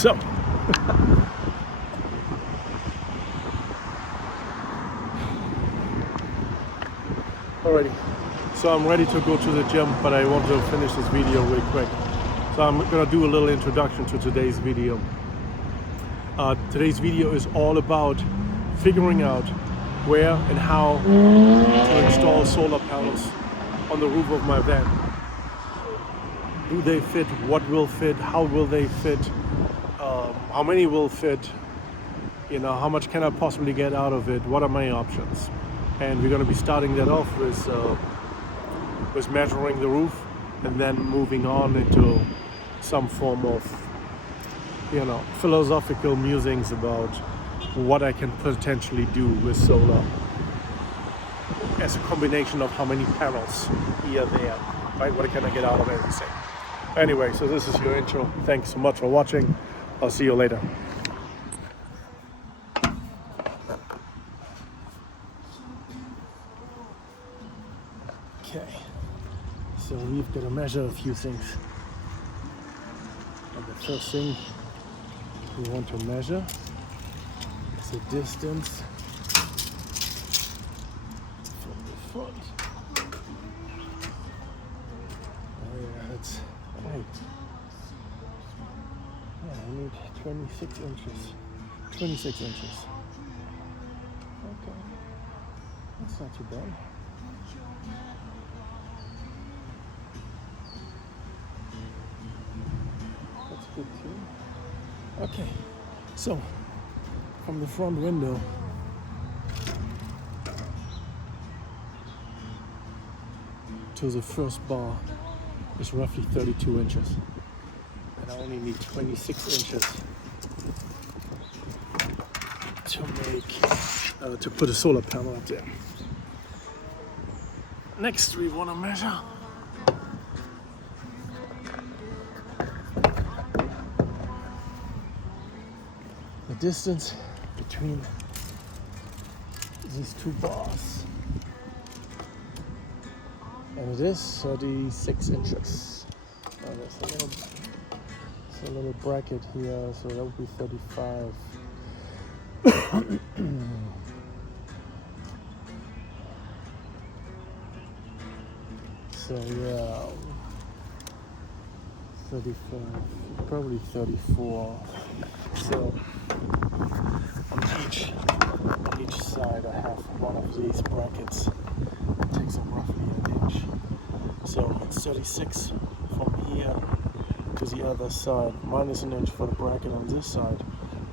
So alrighty, so I'm ready to go to the gym, but I want to finish this video real quick. So I'm gonna do a little introduction to today's video. Today's video is all about figuring out where and how to install solar panels on the roof of my van. Do they fit? What will fit? How will they fit? How many will fit? You know, how much can I possibly get out of it? What are my options? And we're going to be starting that off with measuring the roof, and then moving on into some form of, you know, philosophical musings about what I can potentially do with solar as a combination of how many panels here, there, right? What can I get out of everything? Anyway, so this is your intro. Thanks so much for watching. I'll see you later. Okay, so we've got to measure a few things. And the first thing we want to measure is the distance from the front. Oh yeah, that's right. Yeah, I need 26 inches. 26 inches. Okay, that's not too bad. That's good too. Okay, so from the front window to the first bar is roughly 32 inches. And I only need 26 inches to put a solar panel up there. Next, we want to measure the distance between these two bars, and it is 36 inches. Now there's a little bracket here, so that would be 35. So yeah, 35, probably 34. So on each side I have one of these brackets. It takes up roughly an inch. So it's 36 from here to the other side, minus an inch for the bracket on this side,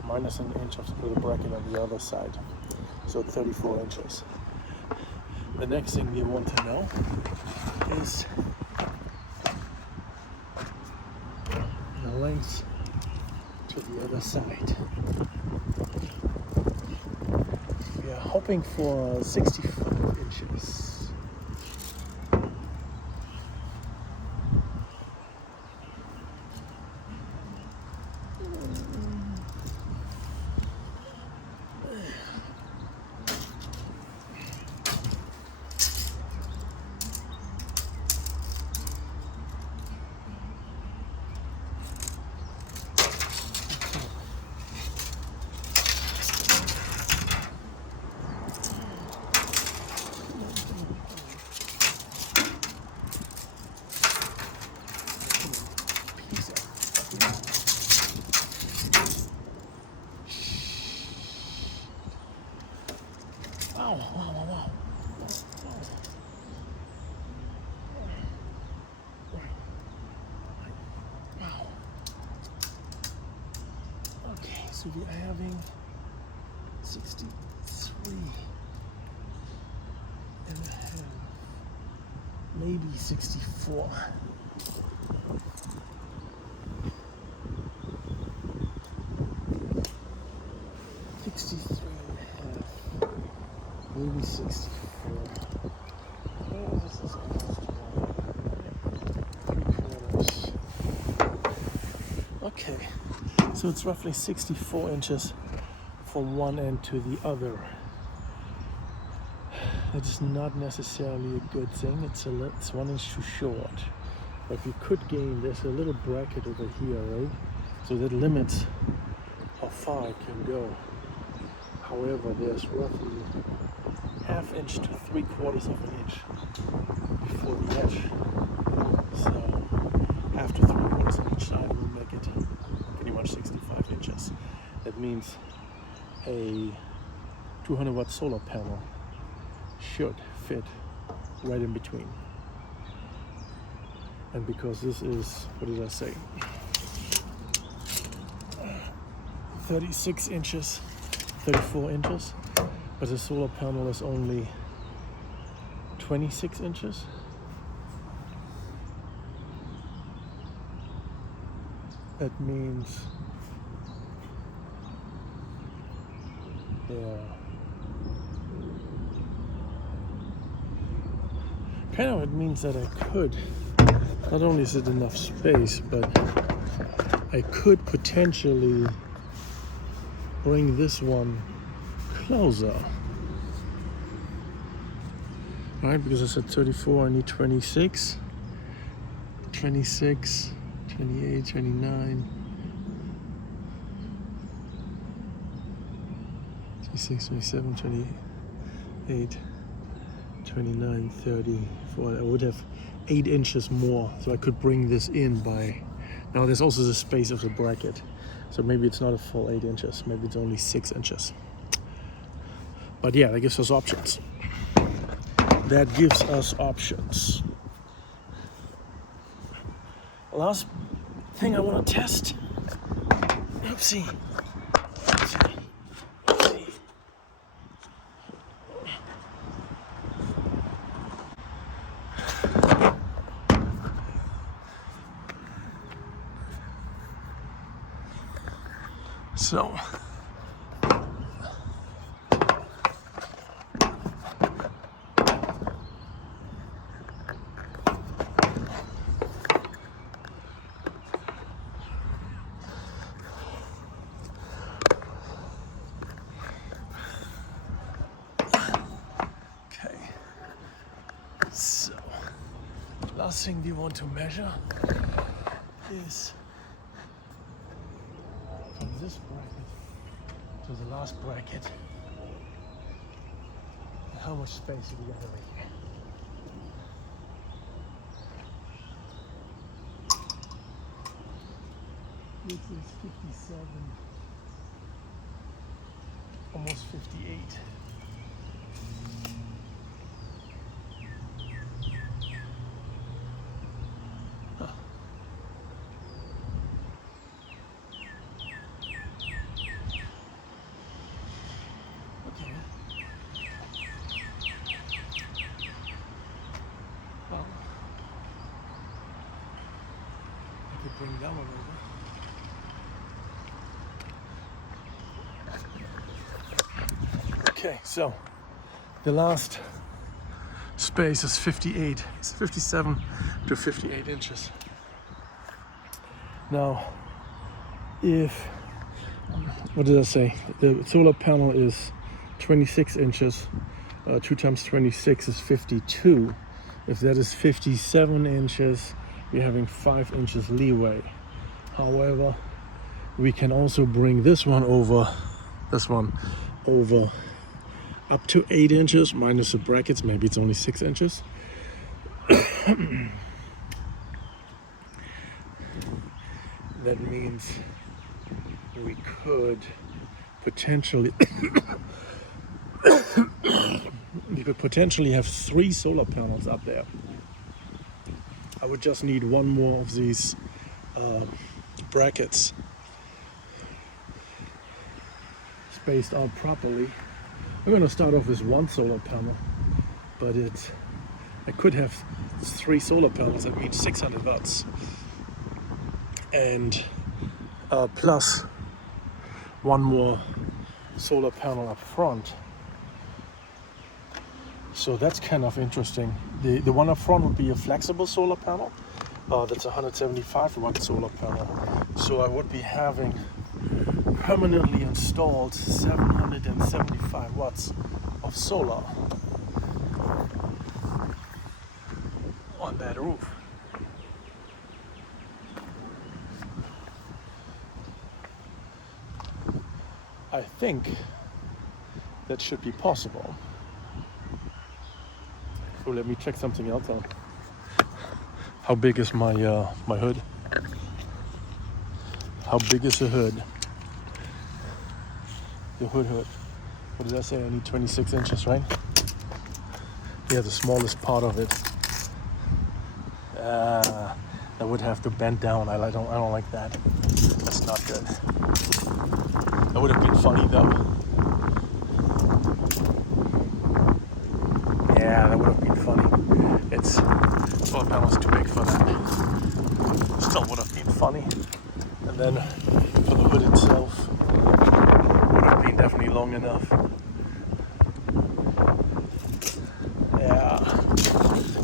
minus an inch for the bracket on the other side. So 34 inches. The next thing we want to know is the length to the other side. We are hoping for 65 inches. Wow. Wow. Okay, so we are having 63 and a half, maybe 64. Maybe 64. Oh, this is almost 3/4. Okay, so it's roughly 64 inches from one end to the other. That is not necessarily a good thing. It's 1 inch too short. But we could gain, there's a little bracket over here, right? So that limits how far I can go. However, there's roughly 1/2 inch to 3/4 of an inch before the edge. So 1/2 to 3/4 on each side will make it pretty much 65 inches. That means a 200 watt solar panel should fit right in between. And because this is, what did I say, 36 inches, 34 inches, but the solar panel is only 26 inches. That means, it means that I could, not only is it enough space, but I could potentially bring this one closer. Right, because I said 34, I need 26, 26, 28, 29, 26, 27, 28, 29, 34. I would have 8 inches more, so I could bring this in by, now there's also the space of the bracket, so maybe it's not a full 8 inches, maybe it's only 6 inches. But yeah, that gives us options. That gives us options. Last thing I want to test. Oopsie. Oopsie. Oopsie. So. So, last thing we want to measure is from this bracket to the last bracket, how much space do we got over here? This is 57, almost 58. Bring that one over. Okay, so the last space is 58. It's 57 to 58 inches. Now, what did I say? The solar panel is 26 inches. 2 times 26 is 52. If that is 57 inches, we're having 5 inches leeway. However, we can also bring this one over up to 8 inches minus the brackets. Maybe it's only 6 inches. That means we could potentially have 3 solar panels up there. I would just need one more of these brackets spaced out properly. I'm going to start off with 1 solar panel, but I could have 3 solar panels. That means 600 watts, and plus 1 more solar panel up front. So that's kind of interesting. The one up front would be a flexible solar panel. That's a 175 watt solar panel. So I would be having permanently installed 775 watts of solar on that roof. I think that should be possible. So let me check something else out. How big is my my hood? How big is the hood? The hood. What did I say? I need 26 inches, right? Yeah, the smallest part of it. I would have to bend down. I don't like that. That's not good. That would have been funny though. Yeah, that would have been funny. Solar panel's too big for that. Still would have been funny. And then for the hood itself, would have been definitely long enough.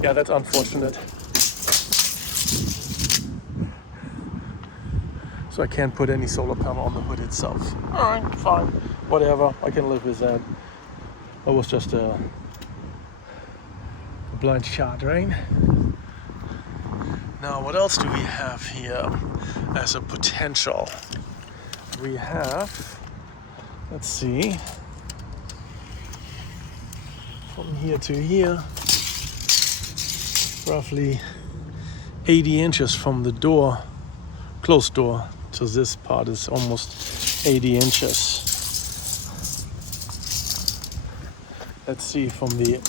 Yeah, that's unfortunate. So I can't put any solar panel on the hood itself. Alright, fine. Whatever, I can live with that. That was just a blind shot, right? Now, what else do we have here as a potential? We have, let's see, from here to here, roughly 80 inches from the door, closed door, to this part is almost 80 inches. Let's see, from the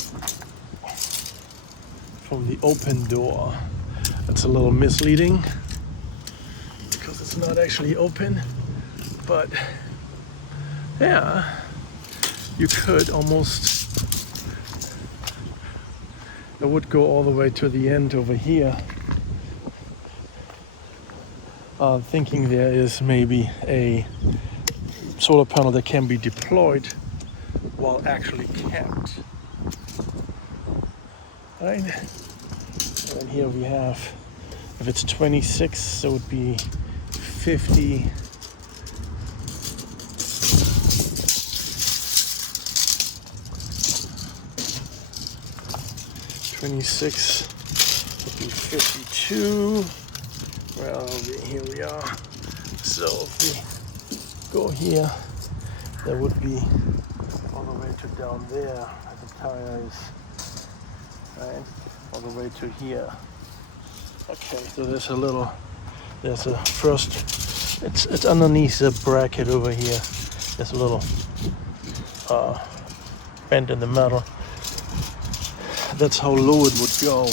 open door, that's a little misleading because it's not actually open, but yeah, you could almost, it would go all the way to the end over here. Thinking there is maybe a solar panel that can be deployed while actually kept. Right? And here we have, if it's 26, so it would be 50. $26 would be 52. Well, here we are. So if we go here, that would be all the way to down there. The tire is right all the way to here. Okay, so there's a first. It's underneath the bracket over here. There's a little bend in the metal. That's how low it would go.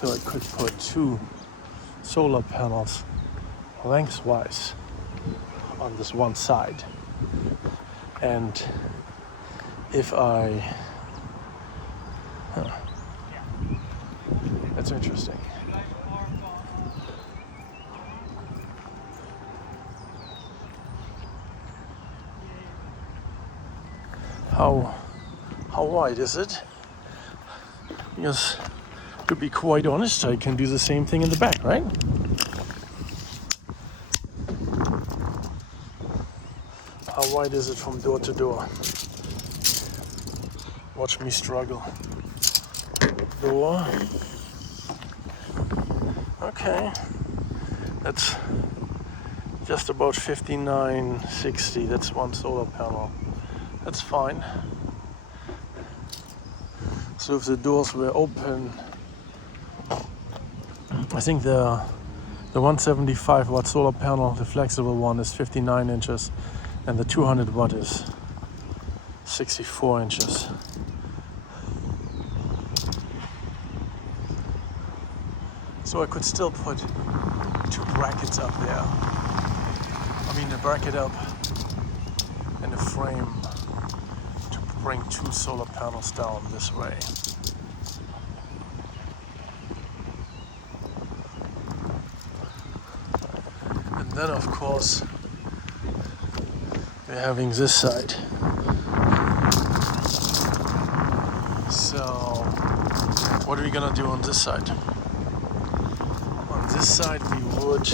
So I could put 2 solar panels lengthwise on this one side. And if that's interesting. How wide is it? Because to be quite honest, I can do the same thing in the back, right? How wide is it from door to door? Watch me struggle. Door. Okay. That's just about 59.60. That's one solar panel. That's fine. So if the doors were open, I think the 175 watt solar panel, the flexible one, is 59 inches, and the 200 watt is 64 inches. So I could still put 2 brackets up there. I mean, a bracket up and a frame to bring 2 solar panels down this way. And then, of course, we're having this side. So, what are we gonna do on this side? On this side, we would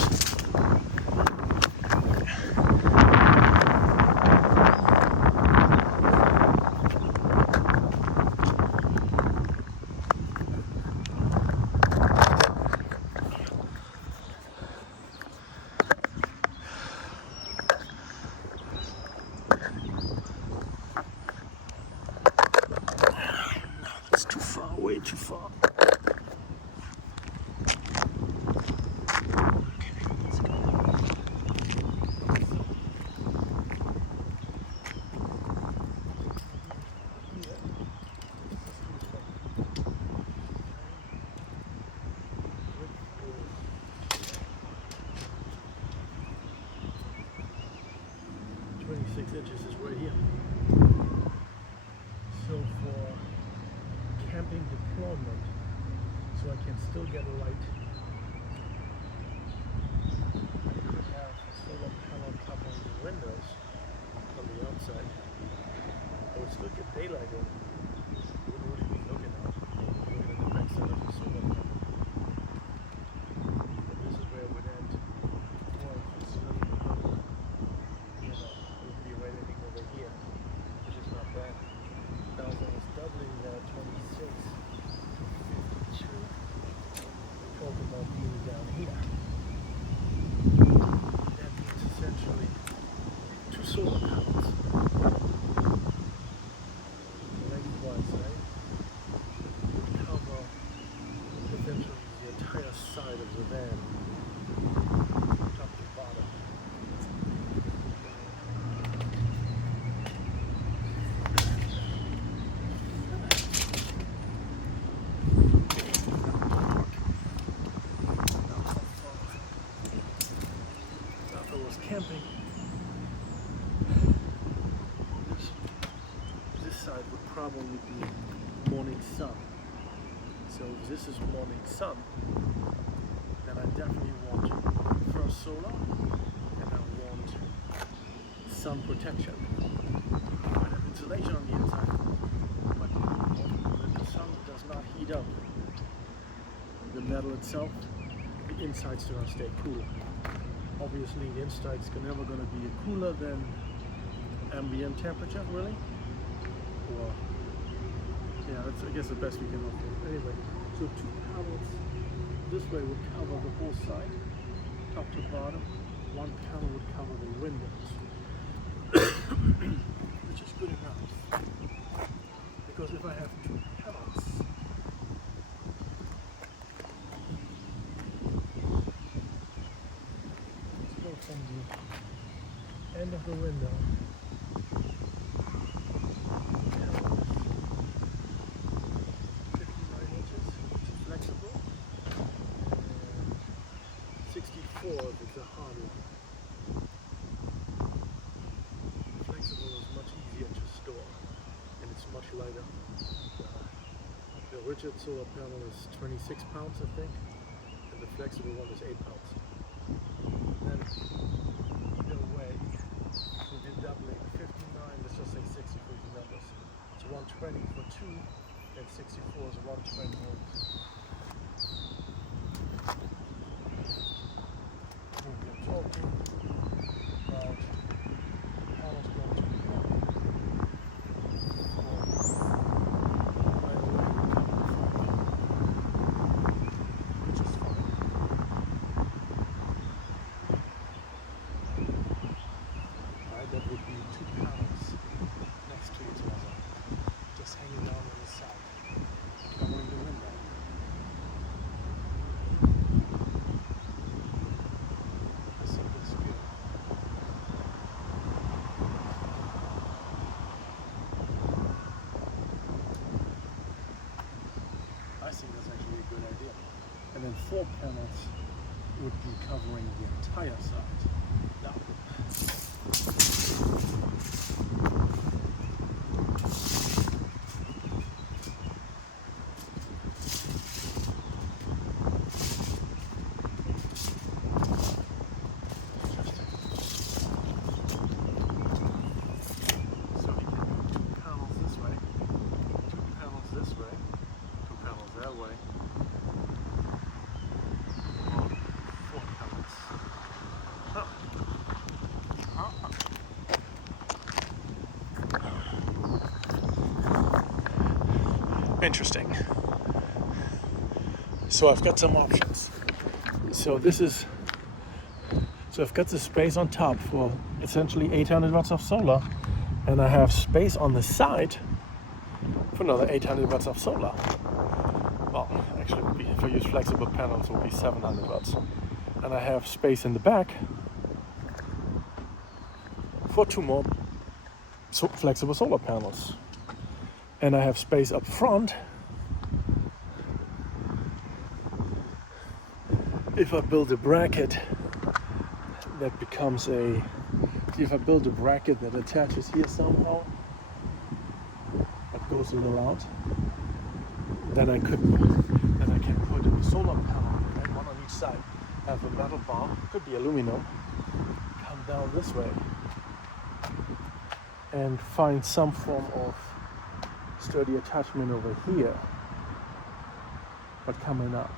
far. 26 inches is right here. So for camping deployment, so I can still get a light, I could have a solar panel covering the windows on the outside. I would still get daylight in. You wouldn't really be looking out. Looking at the backside of the solar panel. But this is where it would end. Or if it's really low, you know, it would be right ending over here, which is not bad. Now if I was doubling that 26 to 52, we talk about being down here. That means essentially 2 solar panels. Lengthwise, right? Would cover essentially the entire side of the van, top to bottom. Camping. This side would probably be morning sun. So if this is morning sun, then I definitely want first solar and I want sun protection. I have insulation on the inside, but the sun does not heat up the metal itself. The inside's going to stay cooler. Obviously, the inside's never going to be cooler than ambient temperature, really. Or, yeah, that's I guess the best we can offer. Anyway, so 2 panels this way would cover the whole side, top to bottom. 1 panel would cover the windows, which is good enough. Because if I have 2 panels, from the end of the window, 59 inches, which is flexible, and 64 if it's a hard one. Flexible is much easier to store, and it's much lighter. The rigid solar panel is 26 pounds, I think, and the flexible one is 8 pounds. Then either way, so we're doubling 59, let's just say 60 for the numbers. It's 120 for 2, and 64 is 120 we are talking about panels going to here. Which is fine. That would be 2 panels next to each other, just hanging down on the side, covering the window. I think that's good. I think that's actually a good idea. And then 4 panels would be covering the entire side. That would interesting. So I've got some options. So I've got the space on top for essentially 800 watts of solar, and I have space on the side for another 800 watts of solar. use flexible panels will be 700 watts. And I have space in the back for 2 more flexible solar panels. And I have space up front if I build a bracket that becomes if I build a bracket that attaches here somehow, that goes a little out, then I can put a solar panel, and one on each side. Have a metal bar, could be aluminum, come down this way and find some form of sturdy attachment over here, but coming up.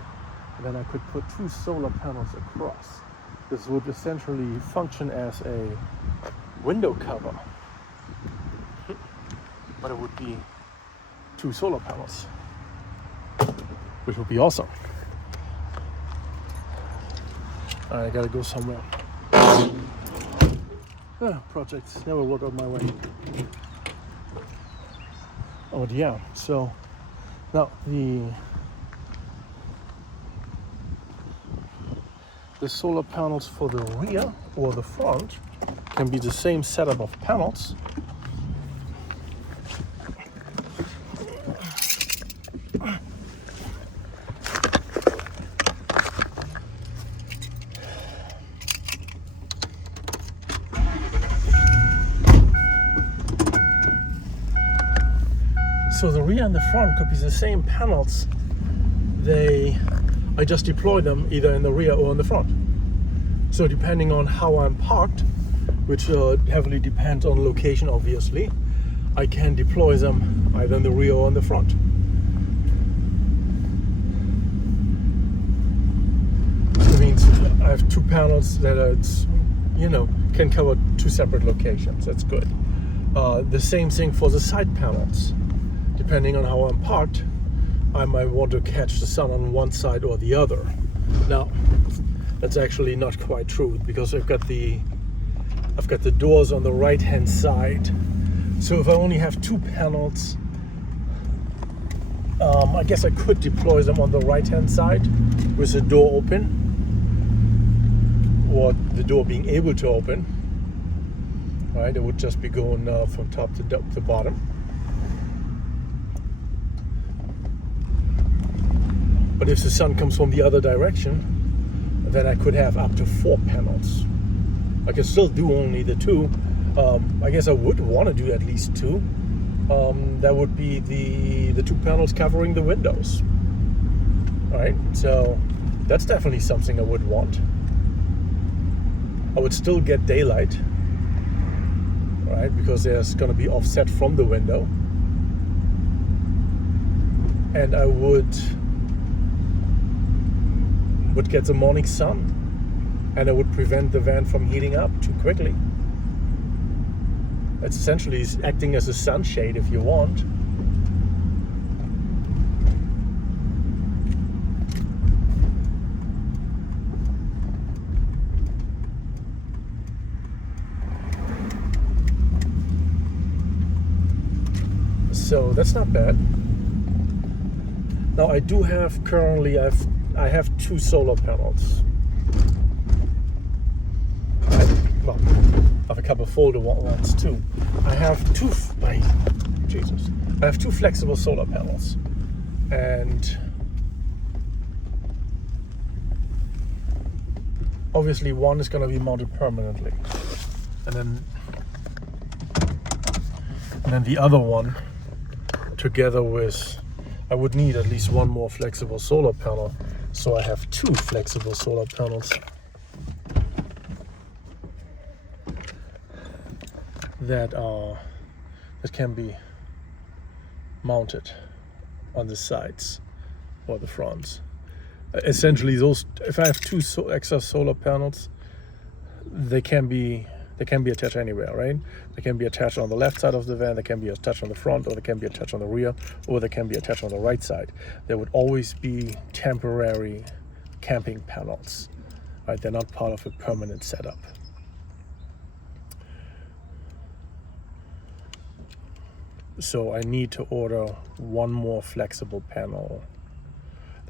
And then I could put 2 solar panels across. This would essentially function as a window cover, but it would be 2 solar panels, which would be awesome. I gotta go somewhere. Projects never work out my way. Oh yeah, so now the solar panels for the rear or the front can be the same setup of panels. So the rear and the front could be the same panels. I just deploy them either in the rear or in the front. So depending on how I'm parked, which heavily depends on location obviously, I can deploy them either in the rear or in the front. That means I have 2 panels that can cover 2 separate locations. That's good. The same thing for the side panels. Depending on how I'm parked, I might want to catch the sun on one side or the other. Now, that's actually not quite true because I've got the doors on the right-hand side. So if I only have 2 panels, I guess I could deploy them on the right-hand side with the door open, or the door being able to open. Right, it would just be going from top to bottom. But if the sun comes from the other direction, then I could have up to 4 panels. I can still do only the 2. I guess I would want to do at least 2. That would be the 2 panels covering the windows. All right, so that's definitely something I would want. I would still get daylight, right? Because there's going to be offset from the window, and I would get the morning sun, and it would prevent the van from heating up too quickly. It's essentially acting as a sunshade if you want. So that's not bad. Now I do have currently I have 2 solar panels. I have a couple of folded ones too. I have 2 flexible solar panels, and obviously one is going to be mounted permanently, and then the other one together with, I would need at least 1 more flexible solar panel. So I have 2 flexible solar panels that can be mounted on the sides or the fronts. Essentially, if I have 2 extra solar panels, they can be attached anywhere, right? They can be attached on the left side of the van, they can be attached on the front, or they can be attached on the rear, or they can be attached on the right side. There would always be temporary camping panels, right? They're not part of a permanent setup. So I need to order 1 more flexible panel.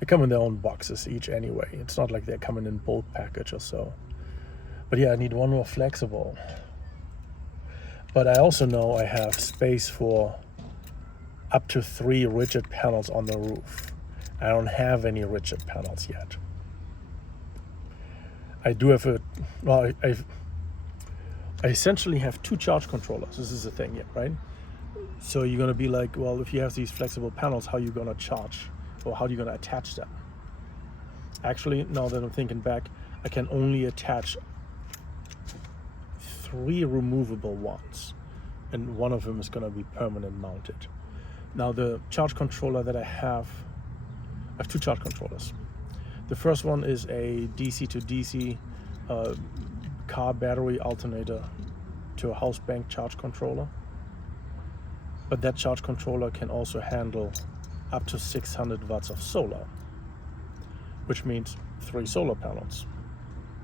come in their own boxes each anyway. It's not like they're coming in bulk package or so. But yeah, I need one more flexible. But I also know I have space for up to 3 rigid panels on the roof. I don't have any rigid panels yet. I do have I essentially have 2 charge controllers. This is the thing, yeah, right? So you're gonna be like, well, if you have these flexible panels, how are you gonna charge, or how are you gonna attach them? Actually, now that I'm thinking back, I can only attach 3 removable ones, and one of them is gonna be permanent mounted. Now the charge controller that I have 2 charge controllers. The first one is a DC to DC car battery alternator to a house bank charge controller. But that charge controller can also handle up to 600 watts of solar, which means 3 solar panels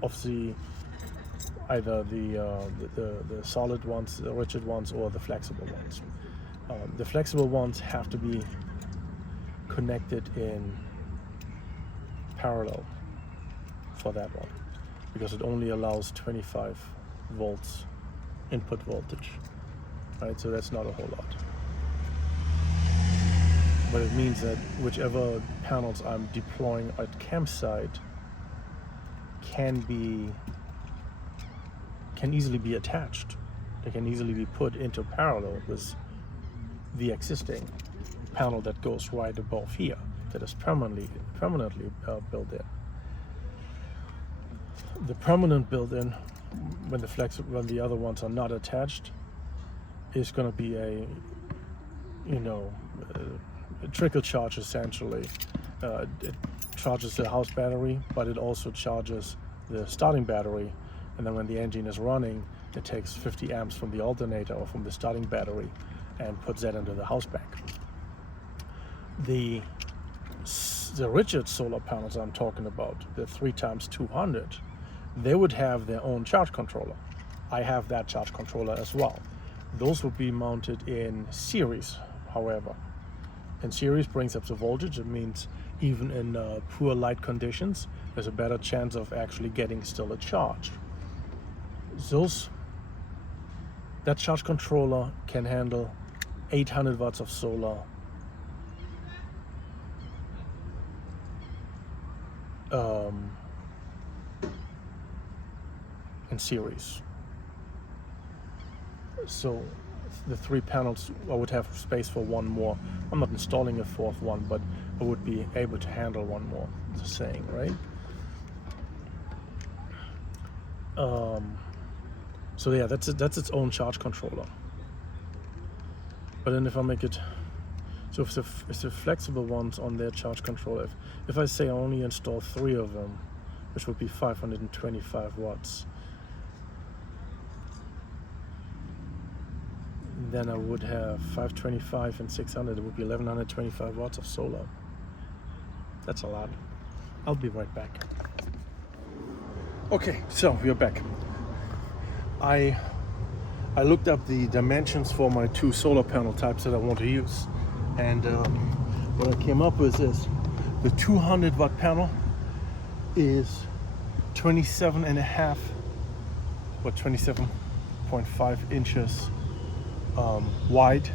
of either the solid ones, the rigid ones, or the flexible ones. The flexible ones have to be connected in parallel for that one, because it only allows 25 volts input voltage, right? So that's not a whole lot. But it means that whichever panels I'm deploying at campsite can easily be attached. They can easily be put into parallel with the existing panel that goes right above here, that is permanently built in. The permanent built-in, when the other ones are not attached, is going to be a trickle charge essentially. It charges the house battery, but it also charges the starting battery, and then when the engine is running, it takes 50 amps from the alternator or from the starting battery and puts that into the house bank. The rigid solar panels I'm talking about, the 3x200, they would have their own charge controller. I have that charge controller as well. Those would be mounted in series, however. And series brings up the voltage. It means even in poor light conditions, there's a better chance of actually getting still a charge. That charge controller can handle 800 watts of solar, in series. So the 3 panels, I would have space for one more. I'm not installing a 4th one, but I would be able to handle one more. It's a saying, right? So yeah, that's its own charge controller. But then if I make it, so if the flexible ones on their charge controller, if I say I only install 3 of them, which would be 525 watts, then I would have 525 and 600, it would be 1125 watts of solar. That's a lot. I'll be right back. Okay, so we're back. I looked up the dimensions for my 2 solar panel types that I want to use, and what I came up with is the 200 watt panel is 27.5 inches wide,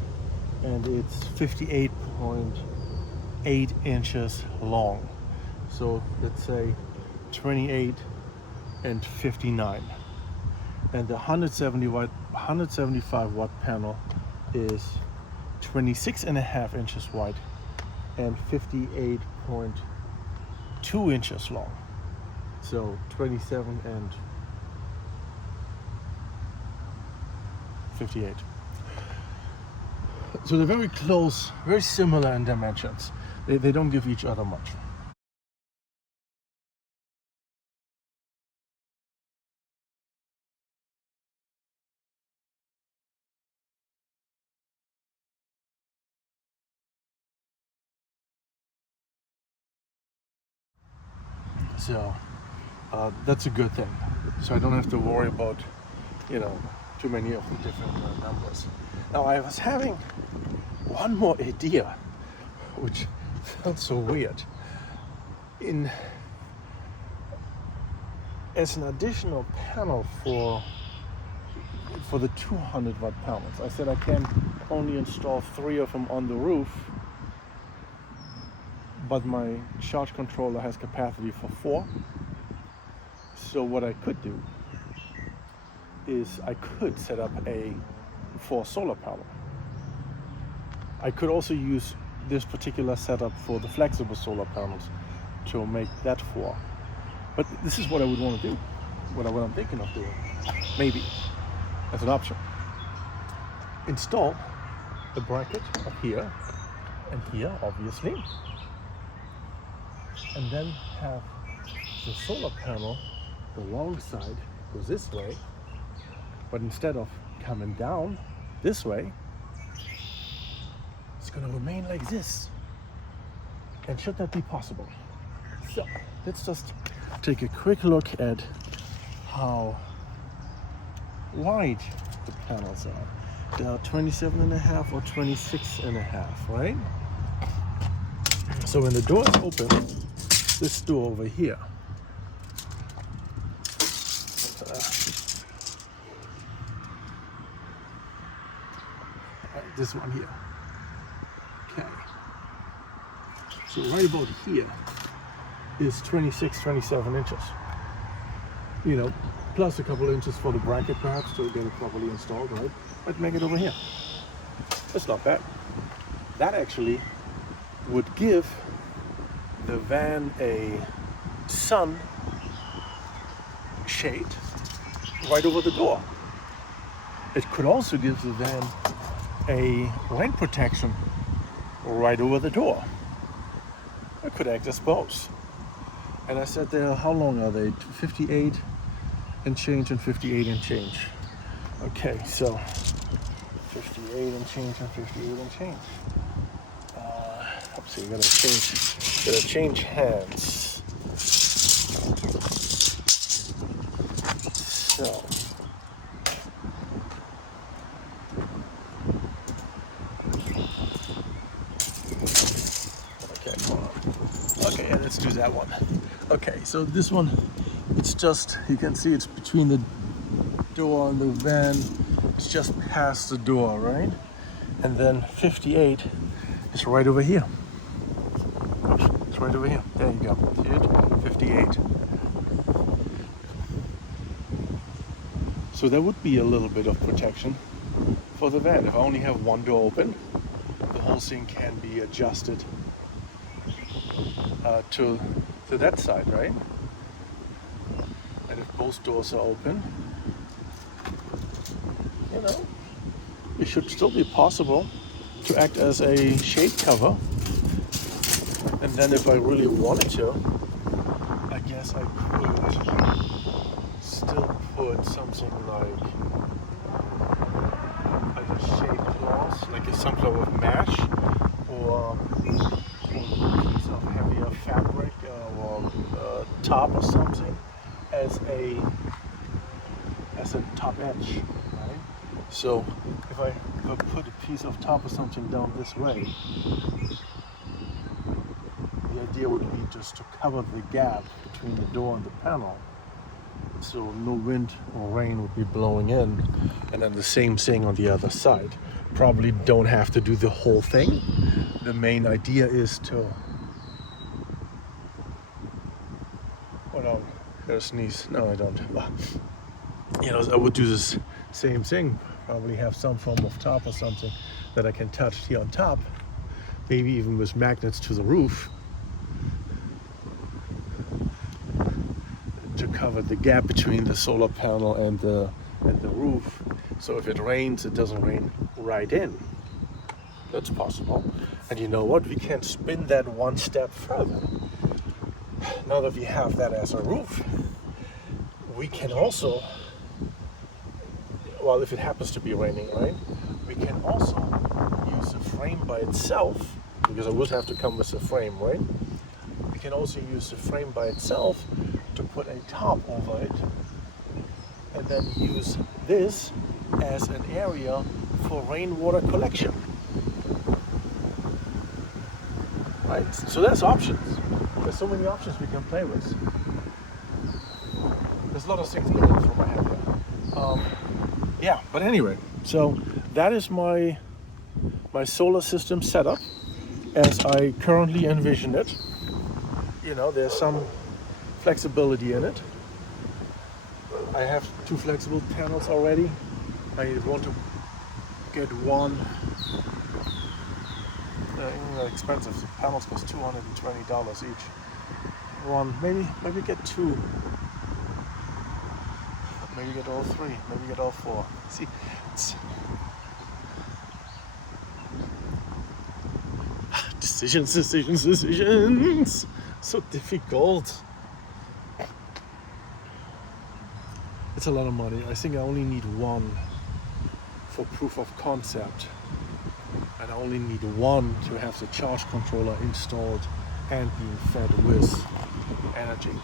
and it's 58.8 inches long. So let's say 28 and 59. And the 175 watt panel is 26.5 inches wide and 58.2 inches long. So 27 and 58. So they're very close, very similar in dimensions. They don't give each other much. So that's a good thing. So I don't have to worry about, too many of the different numbers. Now I was having one more idea, which felt so weird. as an additional panel for the 200 watt panels. I said I can only install 3 of them on the roof, but my charge controller has capacity for 4. So what I could do is I could set up a 4 solar panel. I could also use this particular setup for the flexible solar panels to make that 4. But this is what I would want to do, what I'm thinking of doing, maybe, as an option. Install the bracket up here and here, obviously, and then have the solar panel, the long side goes this way, but instead of coming down this way, it's going to remain like this. And should that be possible? So let's just take a quick look at how wide the panels are. They are 27.5 or 26.5, right? So when the door is open, this door over here, this one here. Okay. So right about here is 26, 27 inches. You know, plus a couple inches for the bracket perhaps to get it properly installed, right? Let's make it over here. That's not bad. That actually would give the van a sun shade right over the door. It could also give the van a rain protection right over the door. I could act as both. And I said there, how long are they? 58 and change and 58 and change. Okay, so 58 and change and 58 and change. Let's see, gotta change hands. So. Okay, let's do that one. Okay, so this one, it's just, you can see it's between the door and the van. It's just past the door, right? And then 58 is right over here. Oops, it's right over here. There you go. See it? 58. So there would be a little bit of protection for the van. If I only have one door open, the whole thing can be adjusted to that side, right? And if both doors are open, you know, it should still be possible to act as a shade cover. And then if I really wanted to, I guess I could still put something like a shade cloth, like some kind of mesh, or a piece of heavier fabric or top or something as a top edge, right? So if I put a piece of top or something down this way, the idea would be just to cover the gap between the door and the panel, so no wind or rain would be blowing in, and then the same thing on the other side. Probably don't have to do the whole thing. The main idea is to, hold on, there's a sneeze. No, I don't. You know, I would do this same thing. Probably have some form of top or something that I can touch here on top, maybe even with magnets to the roof, to cover the gap between the solar panel and the roof. So if it rains, it doesn't rain right in. That's possible. And you know what? We can spin that one step further. Now that we have that as a roof, we can also, well, if it happens to be raining, right? We can also use the frame by itself, because I would have to come with a frame, right? We can also use the frame by itself to put a top over it, and then use this as an area for rainwater collection. right? So there's options. There's so many options we can play with. There's a lot of things going through my head there. Yeah, but anyway, so that is my solar system setup as I currently envision it. You know, there's some flexibility in it. I have 2 flexible panels already. I want to get one. Expensive. The panels cost $220 each. One, maybe get 2. Maybe get all 3. Maybe get all 4. See, it's decisions. So difficult. It's a lot of money. I think I only need one for proof of concept. And I only need one to have the charge controller installed and being fed with energy.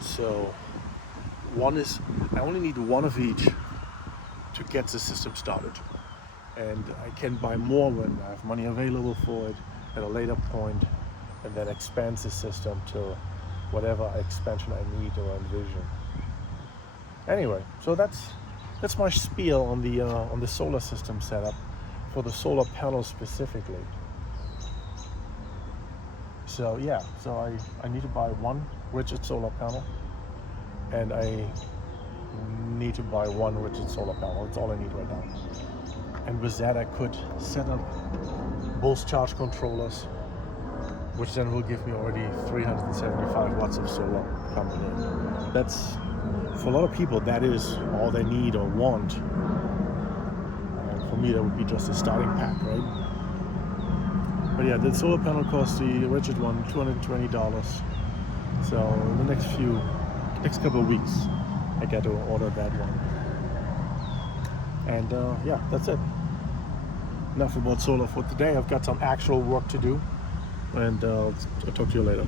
So I only need one of each to get the system started. And I can buy more when I have money available for it at a later point, and then expand the system to whatever expansion I need or envision. Anyway, so that's my spiel on the solar system setup for the solar panels specifically. So yeah, so I need to buy one rigid solar panel, and I need to buy one rigid solar panel. That's all I need right now. And with that I could set up both charge controllers, which then will give me already 375 watts of solar coming in. That's, for a lot of people, that is all they need or want. For me, that would be just a starting pack, right? But yeah, the solar panel costs, the rigid one, $220. So in the next couple of weeks, I get to order that one. And yeah, that's it. Enough about solar for today. I've got some actual work to do, and I'll talk to you later.